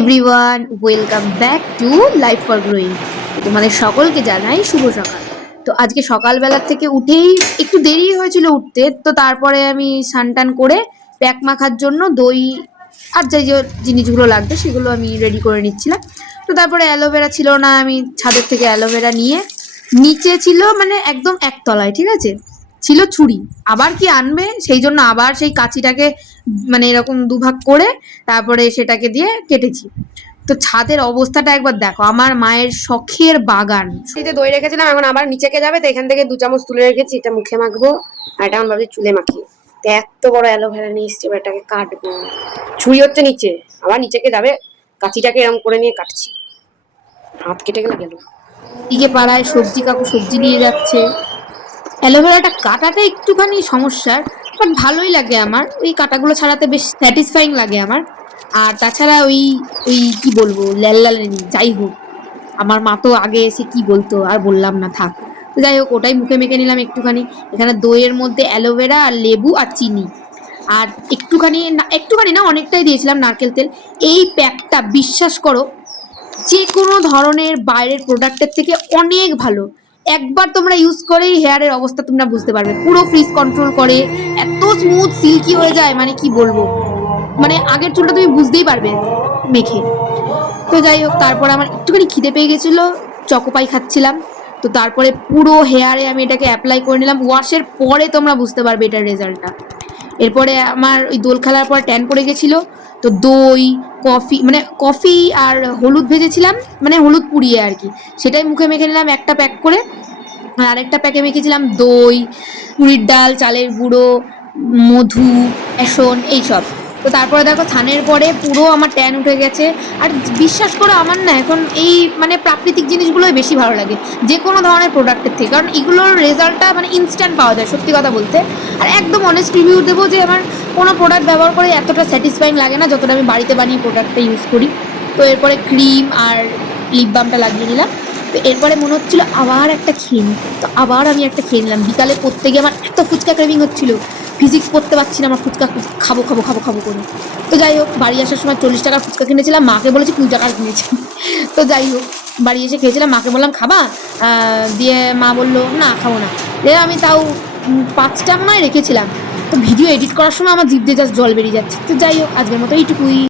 Everyone, welcome back to life for growing. তোমাদের সকলকে জানাই শুভ সকাল। তো আজকে সকালবেলা থেকে উঠেই একটু দেরি হয়েছিল উঠতে, তো তারপরে আমি স্নান করে প্যাক মাখার জন্য দই আর যে যে জিনিসগুলো লাগবে সেগুলো আমি রেডি করে নিচ্ছিলাম। তো তারপরে অ্যালোভেরা ছিল না, আমি ছাদের থেকে অ্যালোভেরা নিয়ে নিচে ছিল মানে একদম একতলায়, ঠিক আছে, ছিল ছুরি। আবার কি আনবে, সেই জন্য আবার সেই কাঁচিটাকে মানে এরকম দুভাগ করে তারপরে সেটাকে দিয়ে কেটেছি। তো ছাদের অবস্থাটা একবার দেখো, আমার মায়ের শখের বাগান। ফ্রিজে দই রেখেছিলাম, এখন আবার নিচেকে যাবে, তো এখান থেকে 2 চামচ তুলে রেখেছি। এটা মুখে মাখবো আর এটা আমি ভাবছি চুলে মাখি। তো এত বড় অ্যালোভেরা নিয়ে এসছি, এবার এটাকে কাটবো। ছুরি হচ্ছে নিচে, আবার নিচেকে যাবে, কাঁচিটাকে এরকম করে নিয়ে কাটছি। হাত কেটে গেল। দিকে পাড়ায় সবজি কাকু সবজি নিয়ে যাচ্ছে। অ্যালোভেরাটা কাটাটা একটুখানি সমস্যার, বাট ভালোই লাগে আমার। ওই কাটাগুলো ছাড়াতে বেশ স্যাটিসফাইং লাগে আমার। আর তাছাড়া ওই ওই কি বলবো, ল্যালানি যাই হোক, আমার মা তো আগে এসে কি বলতো আর বললাম না, থাক। তো যাই হোক, ওটাই মুখে মেখে নিলাম একটুখানি। এখানে দইয়ের মধ্যে অ্যালোভেরা আর লেবু আর চিনি আর একটুখানি না অনেকটাই দিয়েছিলাম নারকেল তেল। এই প্যাকটা বিশ্বাস করো যে কোনো ধরনের বাইরের প্রোডাক্টের থেকে অনেক ভালো। একবার তোমরা ইউজ করেই হেয়ারের অবস্থা তোমরা বুঝতে পারবে। পুরো ফ্রিজ কন্ট্রোল করে, এত স্মুথ সিল্কি হয়ে যায়, মানে কি বলবো, মানে আগের চুলটা তুমি বুঝতেই পারবে মেখে। তো যাই হোক, তারপরে আমার একটুখানি খিদে পেয়ে গেছিলো, চকোপাই খাচ্ছিলাম। তো তারপরে পুরো হেয়ারে আমি এটাকে অ্যাপ্লাই করে নিলাম। ওয়াশের পরে তোমরা বুঝতে পারবে এটার রেজাল্টটা। এরপরে আমার ওই দোল খেলার পর ট্যান পড়ে গেছিলো, তো দই, কফি, মানে কফি আর হলুদ ভেজেছিলাম, মানে হলুদ পুড়িয়ে আর কি, সেটাই মুখে মেখে নিলাম একটা প্যাক করে। আর আরেকটা প্যাকে মেখেছিলাম দই, উড়ির ডাল, চালের গুঁড়ো, মধু, বেসন, এইসব। তো তারপরে দেখো স্নানের পরে পুরো আমার ট্যান উঠে গেছে। আর বিশ্বাস করো, আমার না এখন এই মানে প্রাকৃতিক জিনিসগুলোই বেশি ভালো লাগে যে কোনো ধরনের প্রোডাক্টের থেকে, কারণ এগুলোর রেজাল্টটা মানে ইনস্ট্যান্ট পাওয়া যায় সত্যি কথা বলতে। আর একদম অনেস্ট রিভিউ দেবো যে আমার কোনো প্রোডাক্ট ব্যবহার করে এতটা স্যাটিসফাইং লাগে না যতটা আমি বাড়িতে বানিয়ে প্রোডাক্টটা ইউজ করি। তো এরপরে ক্রিম আর লিপ বামটা লাগিয়ে নিলাম। তো এরপরে মনে হচ্ছিলো আবার একটা খেয়ে নিই, তো আবার আমি একটা খেয়ে নিলাম। বিকালে পড়তে গিয়ে আমার এত ফুচকা ক্রেভিং হচ্ছিলো, ফিজিক্স পড়তে পারছি না, আমার ফুচকা খাবো খাবো খাবো খাবো করে। তো যাই হোক, বাড়ি আসার সময় 40 টাকার ফুচকা কিনেছিলাম, মাকে বলেছি 2 টাকার কিনেছি। তো যাই হোক, বাড়ি এসে খেয়েছিলাম, মাকে বললাম খাবা, দিয়ে মা বললো না খাবো না। দিয়ে আমি তাও 5টা মনে হয় রেখেছিলাম। তো ভিডিও এডিট করার সময় আমার জিভ দিয়ে জাস্ট জল বেরিয়ে যাচ্ছে। তো যাই হোক, আজকের মতো এইটুকুই।